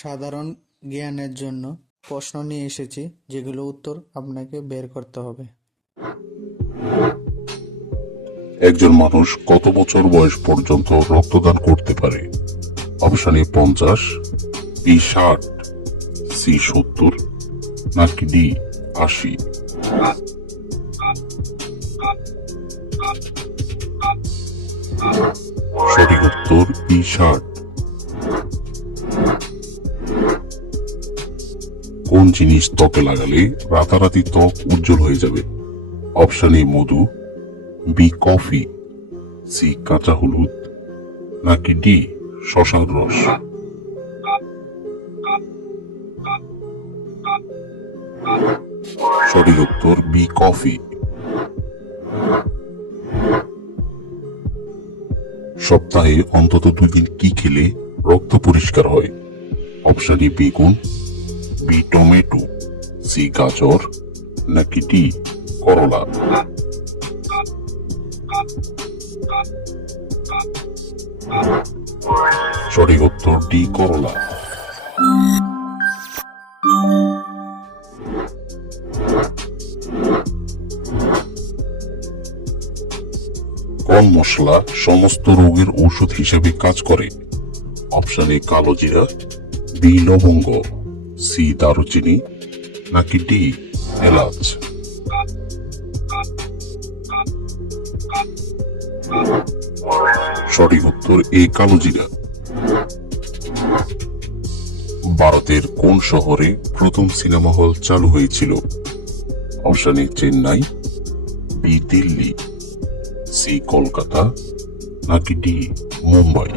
সাধারণ জ্ঞানের জন্য প্রশ্ন নিয়ে এসেছি, যেগুলো উত্তর আপনাকে বের করতে হবে। একজন মানুষ কত বছর বয়স পর্যন্ত রক্তদান করতে পারে? অপশন এ 50, বি 60, সি 70, নাকি ডি 80? সঠিক উত্তর বি 60। কোন জিনিস ত্বকে লাগালে রাতারাতি ত্বক উজ্জ্বল হয়ে যাবে? অপশন এ মধু, বি কফি, সি কাঁচা হলুদ, নাকি ডি শশার রস? সঠিক উত্তর বি কফি। সপ্তাহে অন্তত 2 দিন কি খেলে রক্ত পরিষ্কার হয়? অপশন এ বেগুন, বি টমেটো, সি গাজর, নাকি ডি করলা? সঠিক উত্তর ডি করলা। কোন মশলা সমস্ত রোগের ঔষধ হিসেবে কাজ করে? অপশন এ কালো জিরা, বি লবঙ্গ, সি দারুচিনি, নাকি ডি এলাচ? সঠিক উত্তর এ কালো জিরা। ভারতের কোন শহরে প্রথম সিনেমা হল চালু হয়েছিল? Option A Chennai, B Delhi, C Kolkata, নাকি ডি মুম্বাই?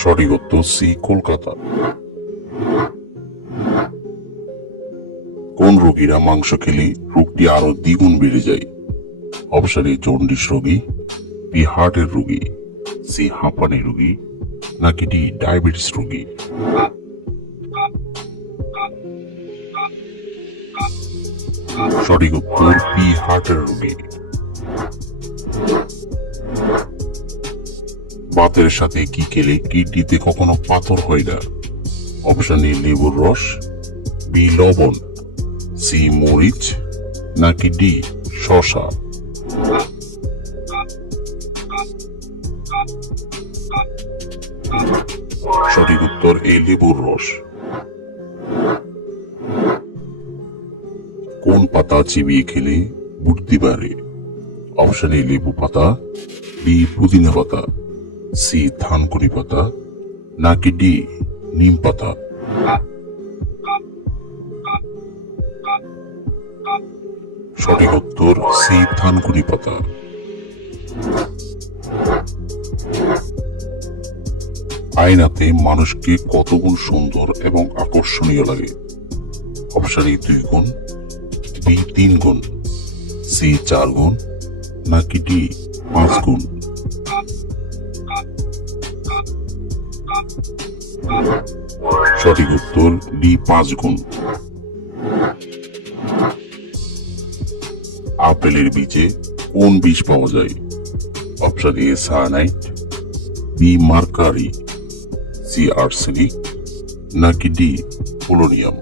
সঠিক উত্তর সি কলকাতা। কোন রোগীরা মাংস খেলে রোগটি আরো দ্বিগুণ বেড়ে যায়? অপশন এ জন্ডিস রোগী, বি হার্টের রোগী, সি হাঁপানি রোগী, নাকি ডি ডায়াবেটিস রোগী? সঠিক উত্তর বি হার্টের রোগী। ভাতের সাথে কি খেলে কিডনিতে কখনো পাথর হয় না? অপশন এ লেবুর রস, বি লবণ, সি মরিচ, নাকি ডি শসা? সঠিক উত্তর এ লেবুর রস। কোন পাতা চিবিয়ে খেলে বুদ্ধি বাড়ে? অপশন এ লেবু পাতা, বি পুদিনা পাতা, সি থানকুনি পাতা, নাকি ডি নিম পাতা? সঠিক উত্তর সি থানকুনি পাতা। আয়নাতে মানুষকে কত গুণ সুন্দর এবং আকর্ষণীয় লাগে? অপশন এ 2 গুণ, বি 3 গুণ, সি 4 গুণ, নাকি ডি 5 গুণ? সঠিক উত্তর ডি 5 গুণ। আপেলের বীজে কোন বিষ পাওয়া যায়? Option A cyanide, B mercury, C arsenic, নাকি ডি পোলোনিয়াম?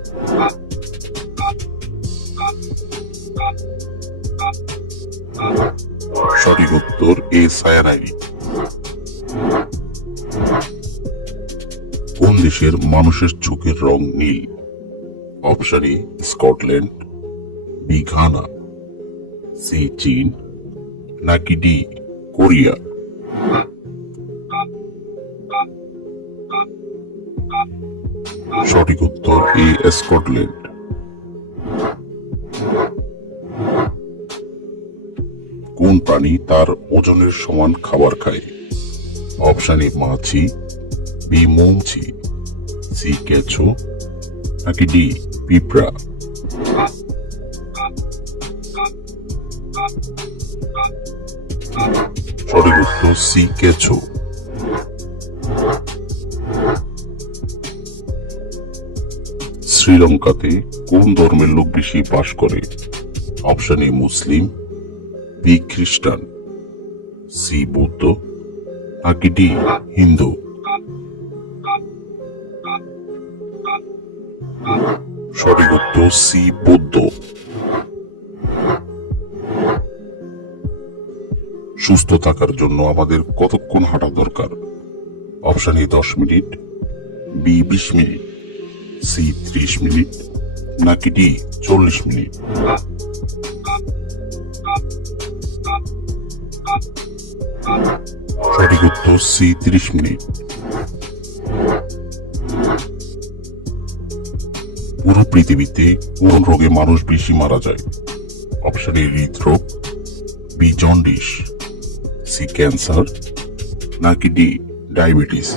সঠিক উত্তর এ সায়ানাইড। কোন দেশের মানুষের চোখের রং নীল? Option A Scotland, B Ghana, C চীন, নাকি ডি কোরিয়া? সঠিক উত্তর এ স্কটল্যান্ড। কোন প্রাণী তার ওজনের সমান খাবার খায়? অপশন এ মাছি, বি মৌমাছি, সি কেঁচো, নাকি ডি পিঁপড়া? সঠিক উত্তর সি কেঁচো। শ্রীলঙ্কাতে কোন ধর্মের লোক বেশি বাস করে? অপশন এ মুসলিম, বি খ্রিস্টান, সি বৌদ্ধ নাকি ডি হিন্দু? সঠিক উত্তর সি বৌদ্ধ। সুস্থ থাকার জন্য আমাদের কতক্ষণ হাঁটা দরকার? Option A 10 minute, B 20 minute, C 30 minute নাকি ডি 40 মিনিট? সঠিক উত্তর সি 30 মিনিট। পুরো পৃথিবীতে কোন রোগে মানুষ বেশি মারা যায়? অপশন এ হৃদরোগ, বি জন্ডিস, সি ক্যান্সার নাকি ডি ডায়াবেটিস?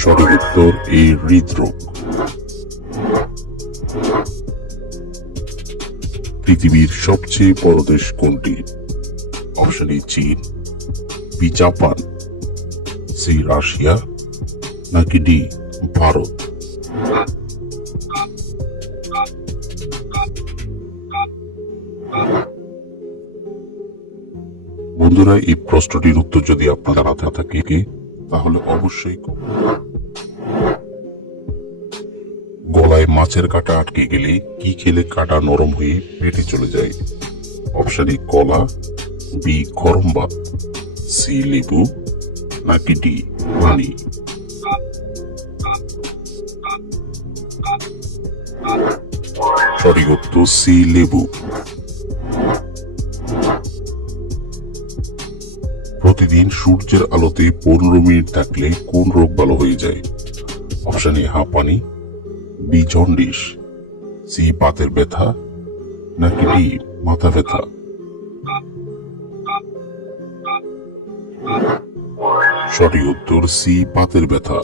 সঠিক উত্তর এ হৃদরোগ। পৃথিবীর সবচেয়ে বড় দেশ কোনটি? অপশন এ চীন, বি জাপান, সি রাশিয়া নাকি ডি ভারত? বন্ধুরা, এই প্রশ্নটির উত্তর যদি আপনার জানা থাকে তাহলে অবশ্যই গলায় মাছের কাঁটা আটকে গেলে কি খেলে কাঁটা নরম হয়ে পেটে চলে যায়? অপশন এ কলা, বি গরম ভাত, সি লেবু নাকি ডি পানি? সঠিক উত্তর সি লেবু। প্রতিদিন সূর্যের আলোতে 15 মিনিট থাকলে কোন রোগ ভালো হয়ে যায়? অপশন এ হাঁপানি, বি জন্ডিস, সি বাতের ব্যথা নাকি ডি মাথা ব্যথা? সঠিক উত্তর সি বাতের ব্যথা।